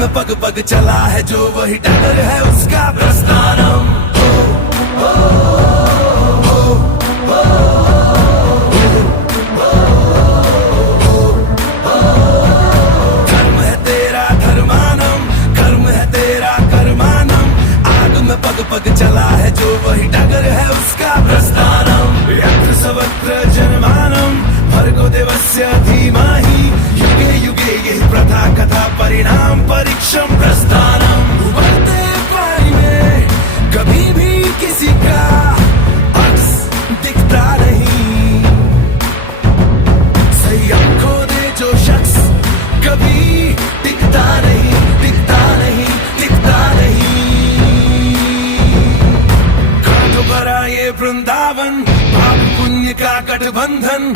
में पग पग चला है जो वही डगर है उसका प्रस्थानम। कर्म है तेरा धर्मानम, कर्म है तेरा कर्मानम। आग में पग पग चला है जो वही डगर है उसका प्रस्थानम। यत्र सर्वत्र जनमानम भर्गो देवस्य धीमहि युगे युगे यही प्रथा कथा परिणाम परीक्षम प्रस्थानम। उभरते पानी में कभी भी किसी का अक्स दिखता नहीं, संयम खो दे जो शख्स कभी टिकता नहीं, टिकता नहीं, टिकता नहीं। कांटों भरा ये वृंदावन पाप पुण्य का गठबंधन,